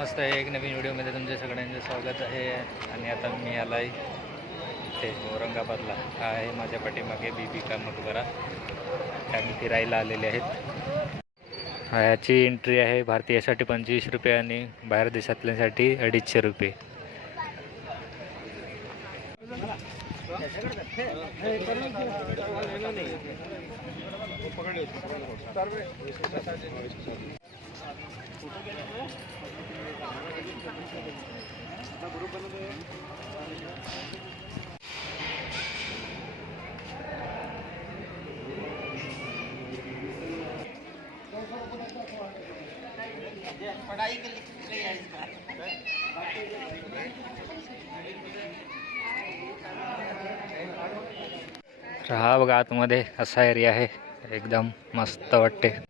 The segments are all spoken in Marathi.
नमस्ते एक नवीन व्हिडिओमध्ये तुमच्या सगळ्यांचं स्वागत आहे. आणि आता मी आला आहे इथे औरंगाबादला. हा आहे माझ्या पाठीमागे बीबी का मकबरा. आम्ही फिरायला आलेले आहेत. ह्याची एंट्री आहे भारतीयासाठी पंचवीस रुपये आणि बाहेर देशातल्यासाठी अडीचशे रुपये. तर हा बघा आतमध्ये असा एरिया आहे. एकदम मस्त वाटते.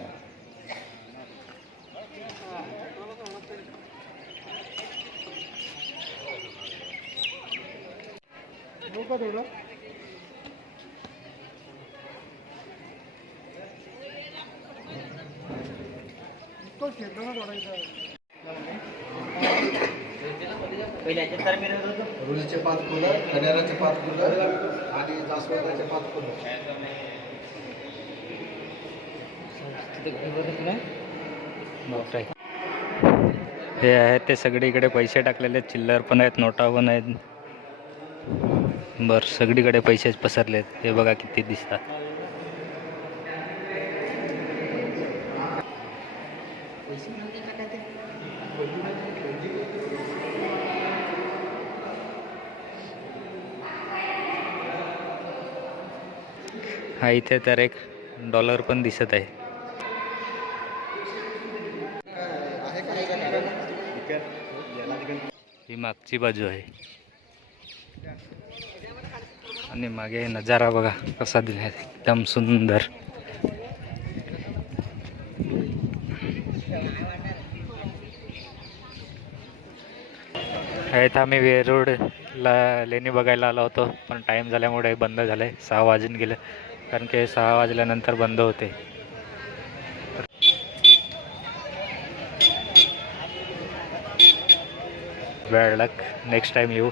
रुईचे पाच फुलं खड्याराचे पाच फुलं आणि जास्वंदाचे पाच फुलं हे आहेत ते सगळीकडे पैसे टाकलेले आहेत. चिल्लर पण आहेत नोटा पण आहेत. बर सगळीकडे पैसेच पसरलेत. हे बघा किती दिसतात. हा इथे तर एक डॉलर पण दिसत आहे. ही मागची बाजू आहे. आणि मागे नजारा बघा कसा दिला एकदम सुंदर. हे इथं आम्ही वेरूळला लेणी बघायला आलो होतो पण टाईम झाल्यामुळे बंद झालं आहे सहा वाजून गेलं कारण की सहा वाजल्यानंतर बंद होते. बॅड लक नेक्स्ट टाईम येऊ.